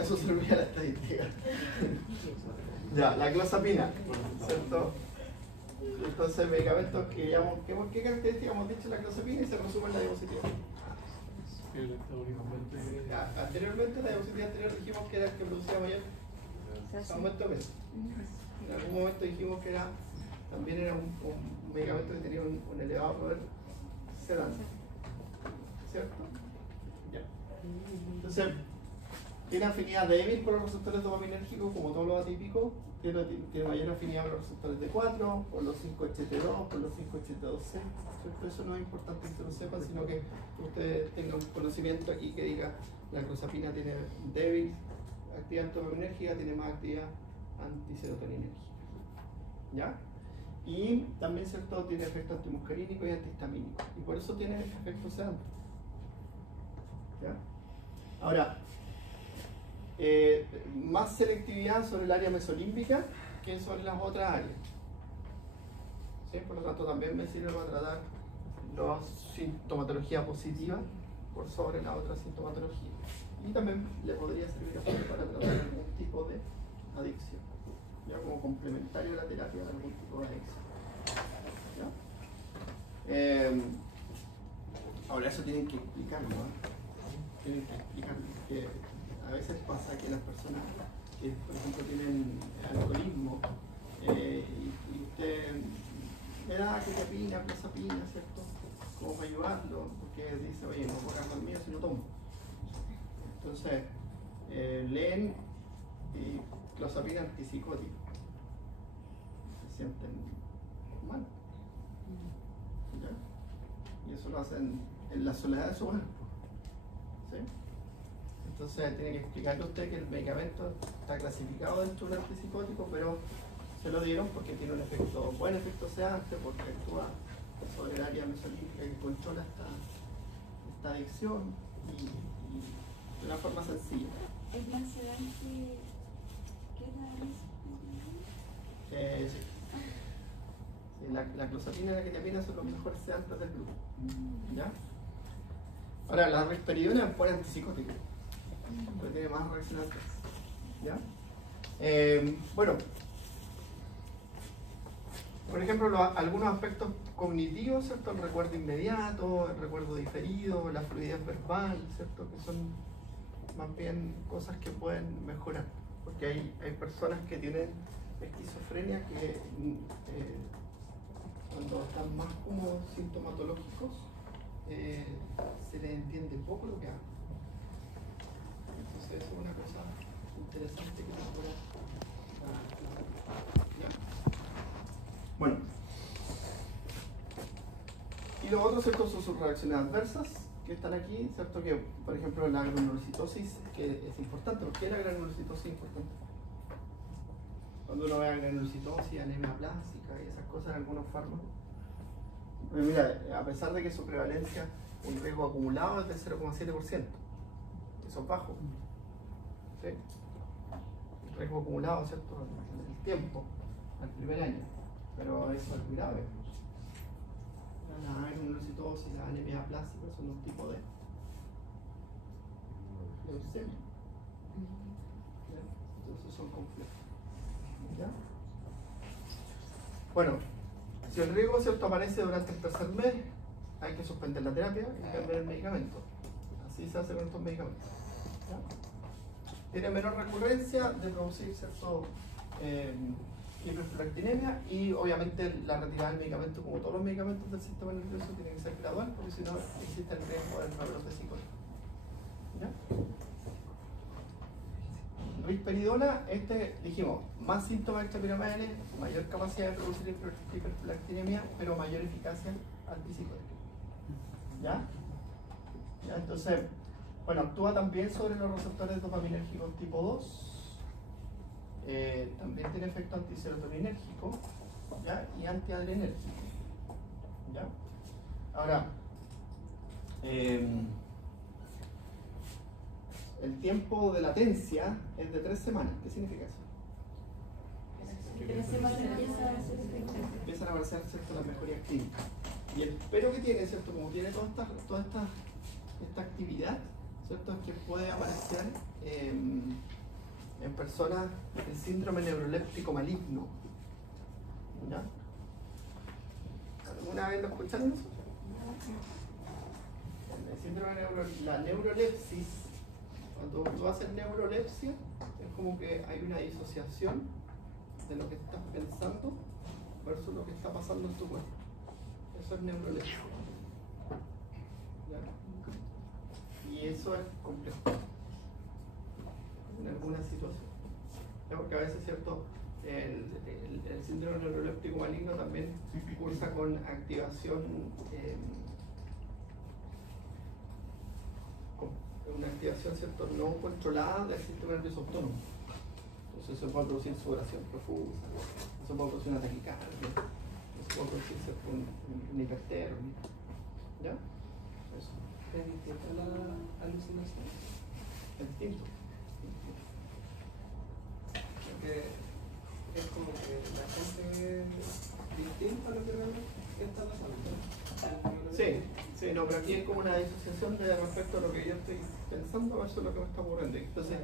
Eso servía la estadística. Ya, la clozapina, ¿cierto? Entonces, medicamentos que llamamos, ¿qué características hemos dicho la clozapina? Y se resume en la diapositiva. El estadounidense. Anteriormente, la diapositiva anterior dijimos que era el que producía mayor aumento de peso. En algún momento dijimos que también era un medicamento que tenía un elevado poder sedante. ¿Cierto? Ya. Entonces, tiene afinidad débil por los receptores dopaminérgicos, como todos los atípicos. Tiene mayor afinidad por los receptores D4, por los 5-HT2, por los 5-HT2C. Eso no es importante que se lo sepan, sino que ustedes tengan un conocimiento aquí que diga la clozapina tiene débil actividad dopaminérgica, tiene más actividad antiserotoninérgica. ¿Ya? Y también, ¿cierto?, tiene efecto antimuscarínico y antihistamínico. Y por eso tiene efecto sedante. ¿Ya? Ahora, más selectividad sobre el área mesolímbica que sobre las otras áreas. ¿Sí? Por lo tanto, también me sirve para tratar la sintomatología positiva por sobre la otra sintomatología. Y también le podría servir a usted para tratar algún tipo de adicción, ya como complementario a la terapia de algún tipo de adicción. ¿Ya? Ahora, eso tienen que explicarlo, ¿no? Tienen que explicarlo, porque a veces pasa que las personas que, por ejemplo, tienen alcoholismo y usted me da quetiapina, clozapina, ¿cierto? Como para ayudarlo, porque dice, oye, no puedo cargar mío si no tomo. Entonces, leen y clozapina antipsicótico. Se sienten mal. ¿Ya? Y eso lo hacen en la soledad de su hogar. ¿Sí? Entonces tiene que explicarle a usted que el medicamento está clasificado dentro de un antipsicótico, pero se lo dieron porque tiene un efecto, buen efecto sedante, porque actúa sobre el área mesolímbica que controla esta adicción y de una forma sencilla. ¿Es más sedante que la Sí. Sí, la clozapina y la quetiapina son los mejores sedantes del grupo. ¿Ya? Ahora, la risperidona es buen antipsicótico, porque tiene más reacción adversa. ¿Ya? Bueno, por ejemplo, algunos aspectos cognitivos, ¿cierto? El recuerdo inmediato, el recuerdo diferido, la fluidez verbal, ¿cierto? Que son más bien cosas que pueden mejorar, porque hay personas que tienen esquizofrenia que cuando están más como sintomatológicos se les entiende poco lo que hablan. Entonces eso es una cosa interesante que mejora. Bueno, y lo otro, ¿cierto?, son sus reacciones adversas que están aquí, ¿cierto? Que, por ejemplo, la granulocitosis, que es importante. ¿Por qué la granulocitosis es importante? Cuando uno ve granulocitosis, anemia plástica y esas cosas en algunos fármacos. Pues mira, a pesar de que su prevalencia, el riesgo acumulado es del 0,7%, eso es bajo. ¿Sí? El riesgo acumulado, ¿cierto?, en el tiempo, al primer año. Pero eso es grave. La granulocitosis, la anemia plástica son un tipo de leucemia. Entonces son complejos. ¿Ya? Bueno, si el riesgo, ¿cierto?, aparece durante el tercer mes, hay que suspender la terapia y cambiar el medicamento. Así se hace con estos medicamentos. ¿Ya? Tiene menor recurrencia de producir, ¿cierto?, hiperprolactinemia, y obviamente la retirada del medicamento, como todos los medicamentos del sistema nervioso, tiene que ser gradual, porque si no existe el riesgo del rebrote psicótico. ¿Ya? Risperidona, dijimos, más síntomas extrapiramidales, mayor capacidad de producir hiperprolactinemia, pero mayor eficacia antipsicótica. ¿Ya? ¿Ya? Entonces, bueno, actúa también sobre los receptores dopaminérgicos tipo 2. También tiene efecto antiserotoninérgico, ¿ya?, y antiadrenérgico. ¿Ya? Ahora, el tiempo de latencia es de 3 semanas. ¿Qué significa eso? 3 semanas Empiezan a aparecer, ¿cierto?, las mejorías clínicas. Y el pero que tiene, ¿cierto?, como tiene toda esta actividad, ¿cierto?, es que puede aparecer en personas el síndrome neuroléptico maligno. ¿Ya? ¿Alguna vez lo escucharon eso? el síndrome de la neurolepsis, cuando tú haces neurolepsia, es como que hay una disociación de lo que estás pensando versus lo que está pasando en tu cuerpo. Eso es neurolepsia. ¿Ya? Y eso es complejo en alguna situación. ¿Ya? Porque a veces, ¿cierto? El síndrome neuroléptico maligno también cursa con activación, una activación, ¿cierto?, no controlada del sistema nervioso autónomo. Entonces se puede producir sudoración profusa, se puede producir una taquicardia, se puede producir, ¿cierto?, un hipertermia. ¿Ya? Eso. ¿Es distinta la alucinación? Es distinto. Porque es como que la gente ve distinta a lo que realmente está pasando. Sí, no, pero aquí hay como una disociación de respecto a lo que yo estoy pensando versus lo que me está ocurriendo. Entonces,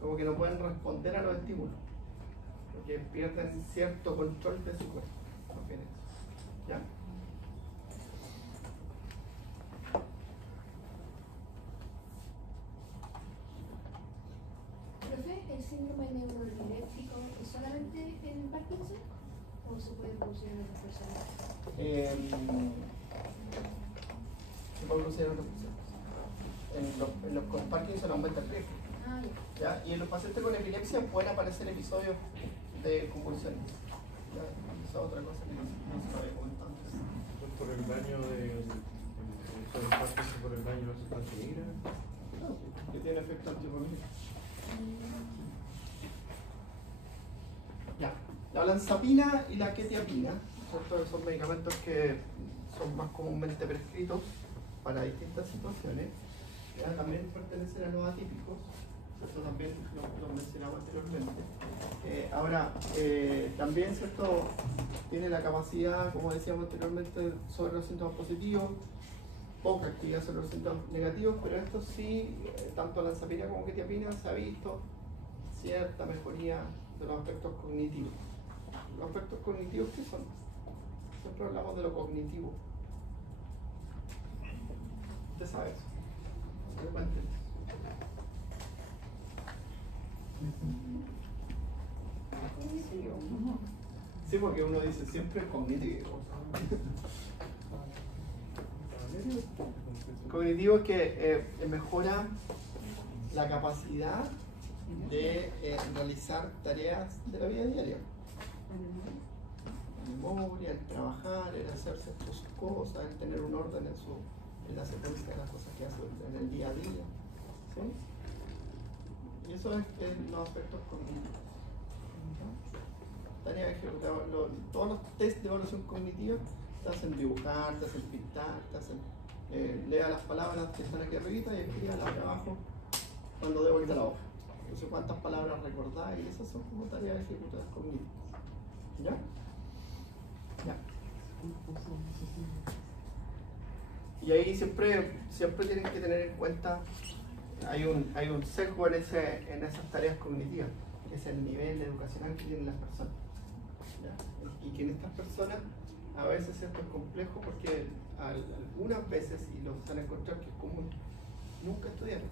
como que no pueden responder a los estímulos, porque pierden cierto control de su cuerpo. ¿Ya? Profe, ¿el síndrome neuroléptico es solamente en Parkinson o se puede producir en otras personas? Se puede producir en otras personas. En los con Parkinson aumenta el riesgo. Ah, ya. ¿Ya? Y en los pacientes con epilepsia pueden aparecer episodios de convulsiones. ¿Ya? Esa es otra cosa que no se lo había comentado antes. Por el daño por el daño de la sustancia negra. Claro, que tiene efecto anticolinérgico. Ya, la olanzapina y la quetiapina, ¿cierto? Son medicamentos que son más comúnmente prescritos para distintas situaciones. Ya, también pertenecen a los atípicos, eso también lo mencionaba anteriormente. Ahora, también, ¿cierto?, tiene la capacidad, como decíamos anteriormente, sobre los síntomas positivos, poca actividad sobre los síntomas negativos, pero esto sí, tanto olanzapina como quetiapina, se ha visto cierta mejoría de los aspectos cognitivos. ¿Los aspectos cognitivos qué son? Siempre hablamos de lo cognitivo. Usted sabe eso. Sí, porque uno dice siempre cognitivo. Cognitivo es que mejora la capacidad de realizar tareas de la vida diaria. La memoria, el trabajar, el hacerse sus cosas, el tener un orden en la secuencia de las cosas que hace en el día a día. ¿Sí? Y eso es los aspectos cognitivos. Tareas ejecutadas. Todos los test de evaluación cognitiva te hacen dibujar, te hacen pintar, te hacen lea las palabras que están aquí arriba y escríbalas acá abajo cuando dé vuelta la hoja. Entonces, ¿cuántas palabras recordáis? Y esas son como tareas ejecutadas cognitivas. ¿Ya? Ya. Y ahí siempre tienen que tener en cuenta, hay un sesgo en esas tareas cognitivas, que es el nivel educacional que tienen las personas. ¿Ya? Y que en estas personas a veces esto es complejo porque algunas veces, y lo van a encontrar que es común, nunca estudiaron,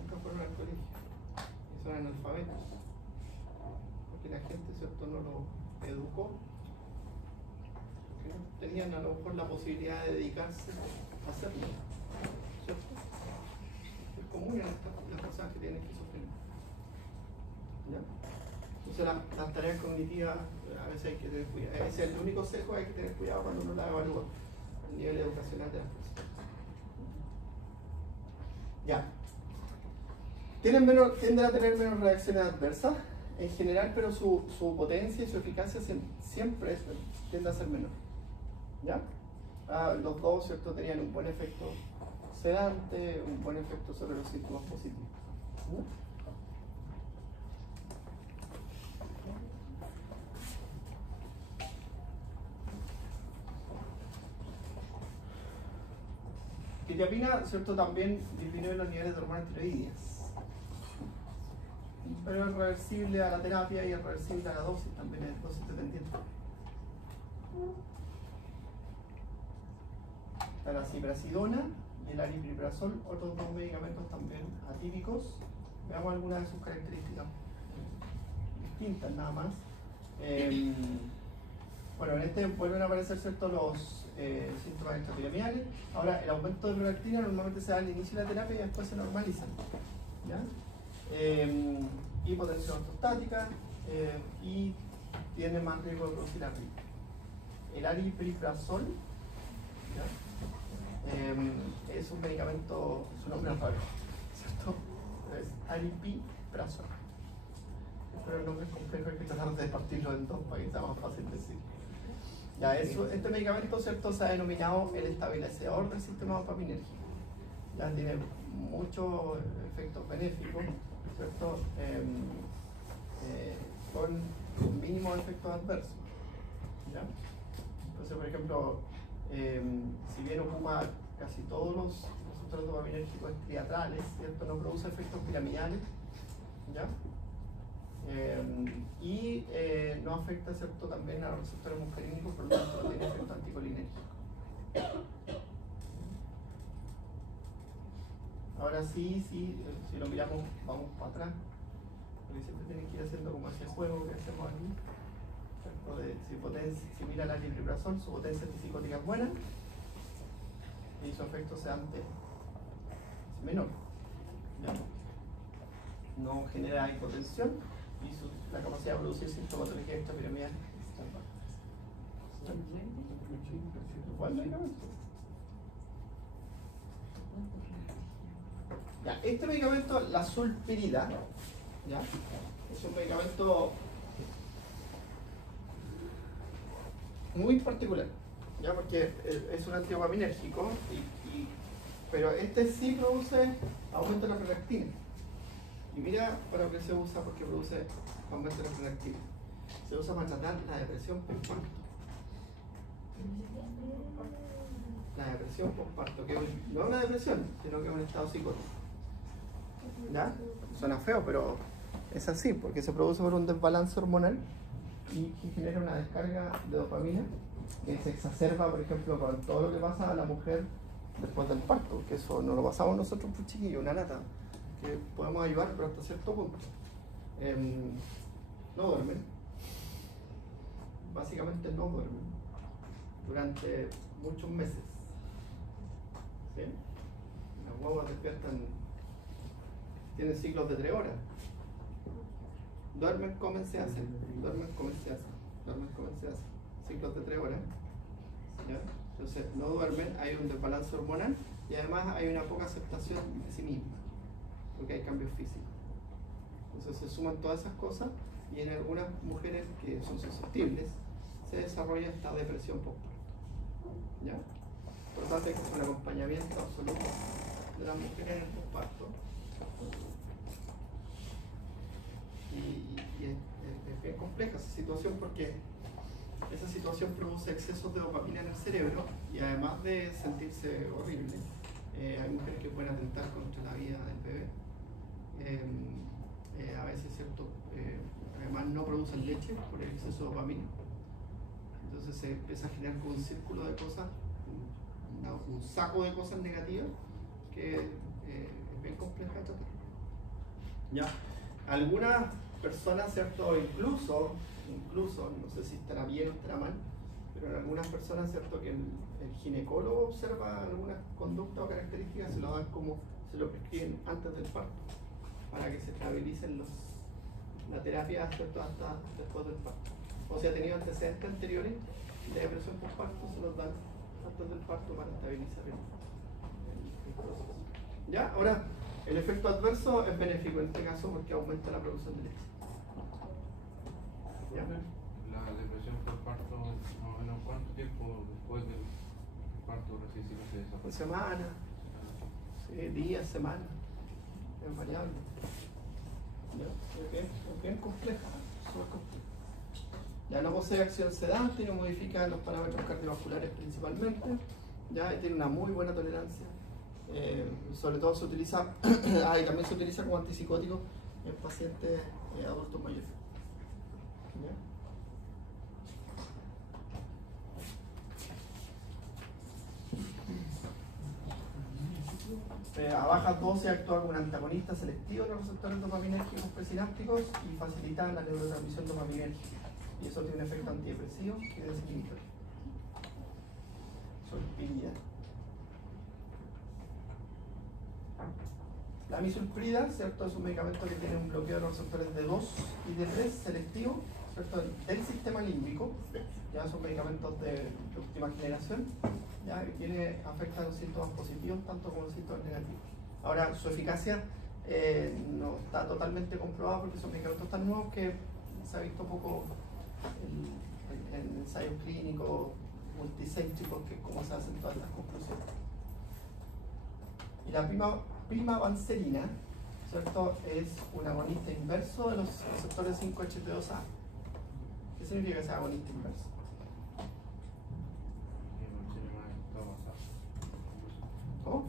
nunca fueron al colegio, y son analfabetos, porque la gente, ¿cierto?, no lo educó, porque no tenían a lo mejor la posibilidad de dedicarse a hacerlo, ¿cierto? Es común en las personas que tienen esquizofrenia. ¿Ya? Entonces las tareas cognitivas a veces hay que tener cuidado. Ese es el único sesgo, hay que tener cuidado cuando uno las evalúa, el nivel educacional de las personas. Ya. Tienden a tener menos reacciones adversas en general, pero su potencia y su eficacia siempre tiende a ser menor. ¿Ya? Los dos, ¿cierto?, tenían un buen efecto sedante, un buen efecto sobre los síntomas positivos. ¿Ya? Quetiapina, ¿cierto?, también disminuye los niveles de hormonas tiroideas, pero es reversible a la terapia y es reversible a la dosis, también es dosis dependiente. La ciprasidona y el aripiprazol, otros dos medicamentos también atípicos. Veamos algunas de sus características distintas nada más. Bueno, en este vuelven a aparecer, ¿cierto?, los síntomas extrapiramidales. Ahora, el aumento de prolactina normalmente se da al inicio de la terapia y después se normalizan, ¿ya? Hipotensión ortostática y tiene más riesgo de producir arritmia. El aripiprazol, ¿ya? Es un medicamento, su nombre es raro, ¿cierto? Es aripiprazol. Pero el nombre es complejo, hay que tratar de partirlo en dos para que sea más fácil decir. Ya, este medicamento, ¿cierto?, se ha denominado el estabilizador del sistema dopaminérgico. Ya tiene muchos efectos benéficos, ¿cierto? Con mínimos efectos adversos. ¿Ya? Entonces, por ejemplo, si bien ocupa casi todos los receptores dopaminérgicos triatrales, ¿cierto?, no produce efectos piramidales, ¿ya? Y no afecta, ¿cierto?, también a los receptores muscarínicos, por lo tanto no tiene efecto anticolinérgico. Ahora sí, si lo miramos, vamos para atrás, porque siempre tienen que ir haciendo como ese juego que hacemos aquí, ¿cierto? Si mira el aripiprazol, su potencia antipsicótica es buena y su efecto sedante es menor, ¿ya? No genera hipotensión y la capacidad de producir sintomatología extrapiramidal está baja. ¿Cuál medicamento? Ya, este medicamento, la sulpirida, ¿ya?, es un medicamento muy particular, ¿ya?, porque es un antidopaminérgico, pero este sí produce aumento de la prolactina. Y mira para qué se usa, porque produce aumento de la prolactina. Se usa para tratar la depresión postparto. La depresión postparto, que no es una depresión, sino que es un estado psicótico. ¿Ya? Suena feo, pero es así, porque se produce por un desbalance hormonal y genera una descarga de dopamina que se exacerba, por ejemplo, con todo lo que pasa a la mujer después del parto, que eso no lo pasamos nosotros, pues chiquillos, una lata, que podemos ayudar, pero hasta cierto punto. No duermen, básicamente no duermen durante muchos meses. ¿Sí? Las guaguas despiertan, tienen ciclos de 3 horas. Duermen, comen, se hacen. Duermen, comen, se hacen. Duermen, comen, se hacen. Ciclos de 3 horas. ¿Ya? Entonces, no duermen, hay un desbalance hormonal y además hay una poca aceptación de sí misma, porque hay cambios físicos. Entonces, se suman todas esas cosas y en algunas mujeres que son susceptibles se desarrolla esta depresión postparto. ¿Ya? Por lo tanto, hay que hacer un acompañamiento absoluto de las mujeres en el posparto. Y es bien compleja esa situación, porque esa situación produce excesos de dopamina en el cerebro y además de sentirse horrible, hay mujeres que pueden atentar contra la vida del bebé. A veces, ¿cierto? Además no producen leche por el exceso de dopamina. Entonces se empieza a generar como un círculo de cosas, un saco de cosas negativas que es bien compleja de tratar. Ya, algunas personas, ¿cierto? Incluso, no sé si estará bien o estará mal, pero en algunas personas, ¿cierto?, que el ginecólogo observa algunas conductas o características, se lo dan como, se lo prescriben antes del parto, para que se estabilicen la terapia, ¿cierto?, hasta después del parto. O si ha tenido antecedentes anteriores de depresión postparto, se los dan antes del parto para estabilizar el proceso. ¿Ya? Ahora, el efecto adverso es benéfico en este caso porque aumenta la producción de leche. ¿Ya? La depresión por parto, más o menos, ¿cuánto tiempo después del parto recién se desarrolla? Por semana, sí, días, semanas, es variable. ¿Ya? Es bien compleja, súper compleja. Ya no posee acción sedante, no modifica los parámetros cardiovasculares principalmente, ya, y tiene una muy buena tolerancia. Sobre todo se utiliza, y también se utiliza como antipsicótico en pacientes adultos mayores. ¿Ya? A bajas dosis actúa como un antagonista selectivo de los receptores dopaminérgicos presinápticos y facilita la neurotransmisión dopaminérgica. Y eso tiene un efecto antidepresivo y desinhibitorio. Sulprida. La misulprida, ¿cierto? Es un medicamento que tiene un bloqueo de los receptores de 2 y de 3 selectivo, ¿cierto? Del sistema límbico. Ya son medicamentos de última generación, ya que afectan los síntomas positivos tanto como los síntomas negativos. Ahora, su eficacia no está totalmente comprobada porque son medicamentos tan nuevos que se ha visto poco en ensayos clínicos multicéntricos, que es como se hacen todas las conclusiones. Y la pimavanserina, ¿cierto? Es un agonista inverso de los receptores 5-HT2A. ¿Qué significa que sea agonista inverso? ¿Cómo?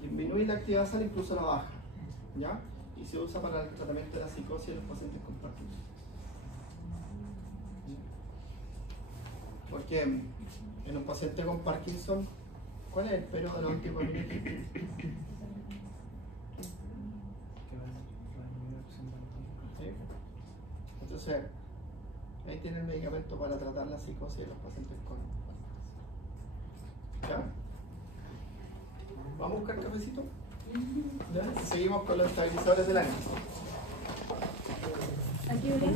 Disminuye la actividad basal, incluso la baja, ¿ya? Y se usa para el tratamiento de la psicosis de los pacientes con Parkinson. Porque en un paciente con Parkinson, ¿cuál es el pero de los anticolinérgicos? ¿Sí? Entonces, ahí tiene el medicamento para tratar la psicosis de los pacientes con Parkinson. ¿Ya? ¿Vamos a buscar cafecito? ¿Ya? Seguimos con los estabilizadores del ánimo. ¿A qué hora?